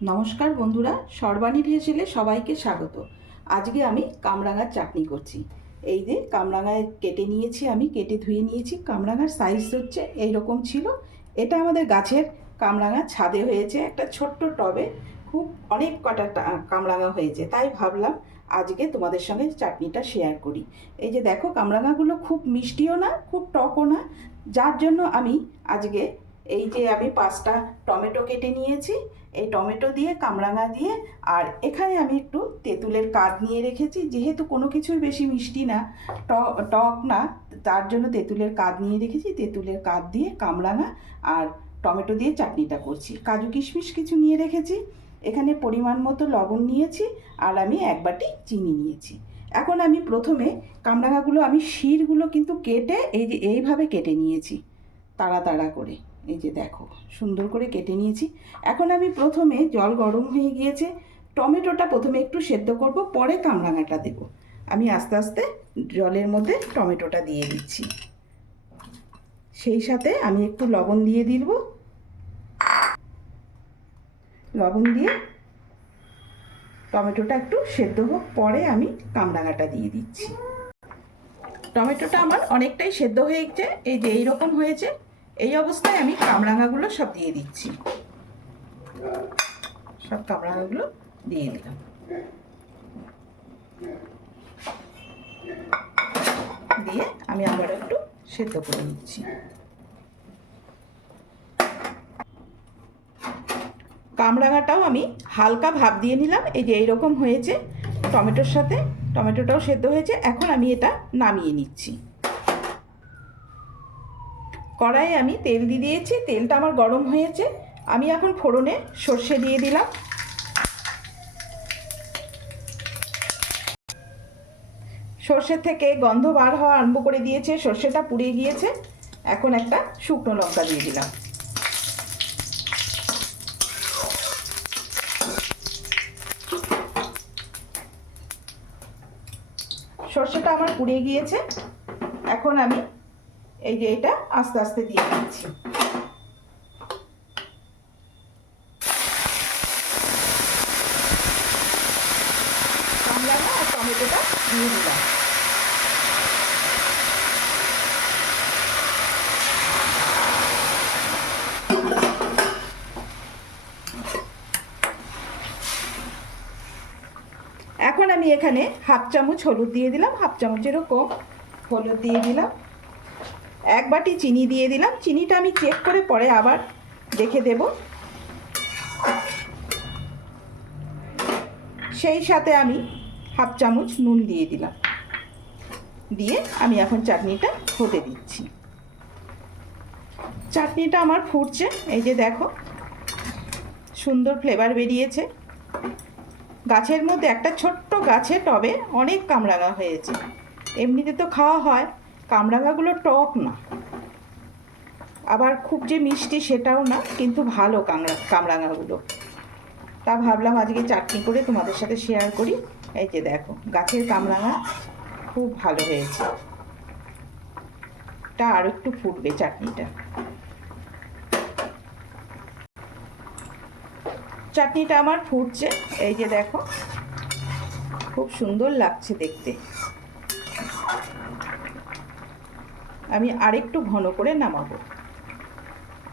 নমস্কার বন্ধুরা, সর্বাণীর হেসেলে সবাইকে স্বাগত। আজকে আমি কামরাঙার চাটনি করছি। এই যে কামরাঙায় কেটে নিয়েছি, আমি কেটে ধুয়ে নিয়েছি। কামরাঙার সাইজ হচ্ছে এইরকম ছিল। এটা আমাদের গাছের কামরাঙা, ছাদে হয়েছে একটা ছোট্ট টবে। খুব অনেক কটা কামরাঙা হয়েছে, তাই ভাবলাম আজকে তোমাদের সঙ্গে চাটনিটা শেয়ার করি। এই যে দেখো, কামরাঙাগুলো খুব মিষ্টিও না, খুব টকও না, যার জন্য আমি আজকে এই যে আমি 5টা টমেটো কেটে নিয়েছি। এই টমেটো দিয়ে, কামরাঙা দিয়ে, আর এখানে আমি একটু তেঁতুলের কাঁদ নিয়ে রেখেছি। যেহেতু কোনো কিছুই বেশি মিষ্টি না, টক না, তার জন্য তেঁতুলের কাঁদ নিয়ে রেখেছি। তেঁতুলের কাঁদ দিয়ে কামরাঙা আর টমেটো দিয়ে চাটনিটা করছি। কাজু কিশমিশ কিছু নিয়ে রেখেছি। এখানে পরিমাণ মতো লবণ নিয়েছি, আর আমি 1 বাটি চিনি নিয়েছি। এখন আমি প্রথমে কামরাঙাগুলো, আমি শিরগুলো কিন্তু কেটে এই যে এইভাবে কেটে নিয়েছি, তাড়া তাড়া করে। এই যে দেখো, সুন্দর করে কেটে নিয়েছি। এখন আমি প্রথমে, জল গরম হয়ে গিয়েছে, টমেটোটা প্রথমে একটু সেদ্ধ করব, পরে কামরাঙাটা দেব। আমি আস্তে আস্তে জলের মধ্যে টমেটোটা দিয়ে দিচ্ছি। সেই সাথে আমি একটু লবণ দিয়ে দিব। লবণ দিয়ে টমেটোটা একটু সেদ্ধ হোক, পরে আমি কামরাঙাটা দিয়ে দিচ্ছি। টমেটোটা আমার অনেকটাই সেদ্ধ হয়ে গেছে, এই যে এইরকম হয়েছে। এই অবস্থায় আমি কামরাঙাগুলো সব দিয়ে দিচ্ছি। সব কামরাঙাগুলো দিয়ে দিলাম। দিয়ে আমি আবার একটু সেদ্ধ করে নিচ্ছি। কামরাঙাটাও আমি হালকা ভাপ দিয়ে নিলাম। এই যে এইরকম হয়েছে টমেটোর সাথে। টমেটোটাও সেদ্ধ হয়েছে। এখন আমি এটা নামিয়ে নিচ্ছি। কড়াইয়ে আমি তেল দিয়ে দিয়েছি। তেলটা আমার গরম হয়েছে। আমি এখন ফোড়নে সর্ষে দিয়ে দিলাম। সর্ষে থেকে গন্ধ বার হওয়া আরম্ভ করে দিয়েছে, সর্ষেটা পুড়ে গিয়েছে। এখন একটা শুকনো লঙ্কা দিয়ে দিলাম। সর্ষেটা আমার পুড়ে গিয়েছে। এখন আমি এই যে এটা আস্তে আস্তে দিয়ে দিচ্ছি। কামরাঙা আর টমেটোটা দিয়ে দিলাম। এখন আমি এখানে 1/2 চামচ হলুদ দিয়ে দিলাম। 1/2 চামচেরও কম হলুদ দিয়ে দিলাম। 1 বাটি চিনি দিয়ে দিলাম। চিনিটা আমি চেক করে পরে আবার দেখে দেব। সেই সাথে আমি 1/2 চামচ নুন দিয়ে দিলাম। দিয়ে আমি এখন চাটনিটা হতে দিচ্ছি। চাটনিটা আমার ফুটছে। এই যে দেখো, সুন্দর ফ্লেভার বেরিয়েছে। গাছের মধ্যে, একটা ছোট্ট গাছে টবে অনেক কামরাঙা হয়েছে। এমনিতে তো খাওয়া হয়। কামরাঙাগুলো টক না, আবার খুব যে মিষ্টি সেটাও না, কিন্তু ভালো কামরাঙাগুলো। তা ভাবলাম আজকে চাটনি করে তোমাদের সাথে শেয়ার করি। এই যে দেখো, গাছের কামরাঙা খুব ভালো হয়েছে। তা আর একটু ফুটবে চাটনিটা। চাটনিটা আমার ফুটছে। এই যে দেখো, খুব সুন্দর লাগছে দেখতে। আমি আরেকটু ঘন করে নামাবো,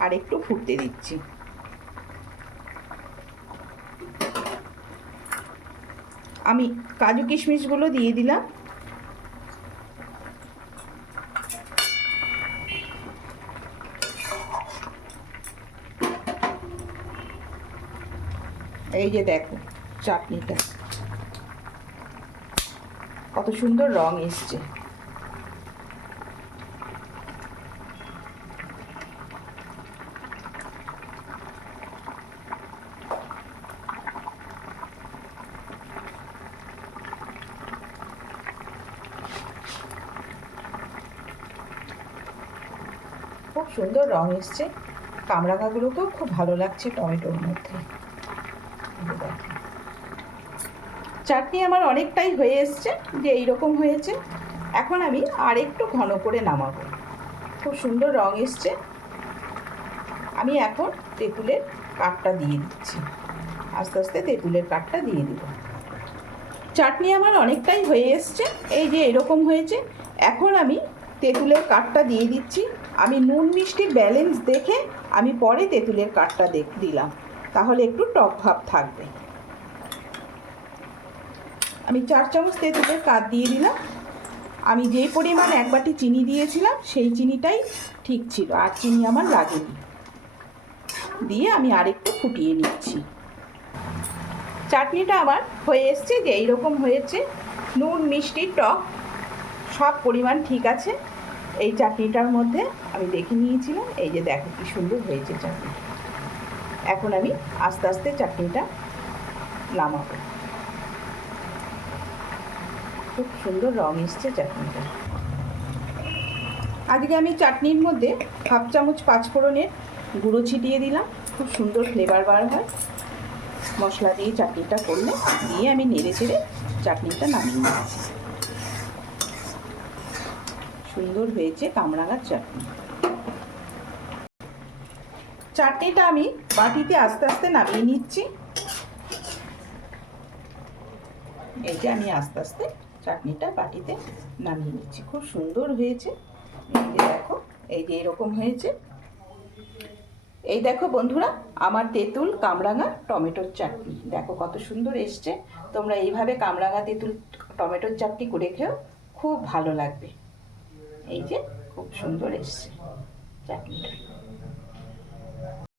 আরেকটু ফুটতে দিচ্ছি। আমি কাজু কিশমিশগুলো দিয়ে দিলাম। এই যে দেখো, চাটনিটা কত সুন্দর রং এসছে। খুব সুন্দর রং এসছে। কামরাঙাগুলোকেও খুব ভালো লাগছে টমেটোর মধ্যে। চাটনি আমার অনেকটাই হয়ে এসছে, যে এইরকম হয়েছে। এখন আমি আর একটু ঘন করে নামাবো। খুব সুন্দর রং এসছে। আমি এখন তেঁতুলের কাঠটা দিয়ে দিচ্ছি। আস্তে আস্তে তেঁতুলের কাঠটা দিয়ে দিব। চাটনি আমার অনেকটাই হয়ে এসছে, এই যে এরকম হয়েছে। এখন আমি তেঁতুলের কাঠটা দিয়ে দিচ্ছি। আমি নুন মিষ্টির ব্যালেন্স দেখে আমি পরে তেঁতুলের কাঠটা দিলাম, তাহলে একটু টক ভাব থাকবে। আমি 4 চামচ তেঁতুলের কাঠ দিয়ে দিলাম। আমি যেই পরিমাণ 1 বাটি চিনি দিয়েছিলাম সেই চিনিটাই ঠিক ছিল, আর চিনি আমার লাগেনি। দিয়ে আমি আরেকটু ফুটিয়ে নিচ্ছি। চাটনিটা আমার হয়ে এসছে, যে এইরকম হয়েছে। নুন মিষ্টি টক সব পরিমাণ ঠিক আছে এই চাটনিটার মধ্যে। আমি দেখে নিয়েছিলাম, এই যে দেখো কি সুন্দর হয়েছে চাটনি। এখন আমি আস্তে আস্তে চাটনিটা নামাবো। খুব সুন্দর রং এসছে চাটনিটা। আজকে আমি চাটনির মধ্যে 1/2 চামচ 5 ফোড়নের গুঁড়ো ছিটিয়ে দিলাম, খুব সুন্দর ফ্লেভার বার হয় মশলা দিয়ে চাটনিটা করলে। দিয়ে আমি নেড়ে চেড়ে চাটনিটা নামিয়ে নিয়েছি। সুন্দর হয়েছে কামরাঙার চাটনি। চাটনিটা আমি বাটিতে আস্তে আস্তে নামিয়ে নিচ্ছি। এই যে আমি আস্তে আস্তে চাটনিটা বাটিতে নামিয়ে নিচ্ছি। খুব সুন্দর হয়েছে। এই যে দেখো, এই যে এরকম হয়েছে। এই দেখো বন্ধুরা, আমার তেঁতুল কামরাঙা টমেটোর চাটনি দেখো কত সুন্দর এসছে। তোমরা এইভাবে কামরাঙা তেঁতুল টমেটোর চাটনি করে খেও, খুব ভালো লাগবে। এই যে খুব সুন্দর এসছে চাটনিটা।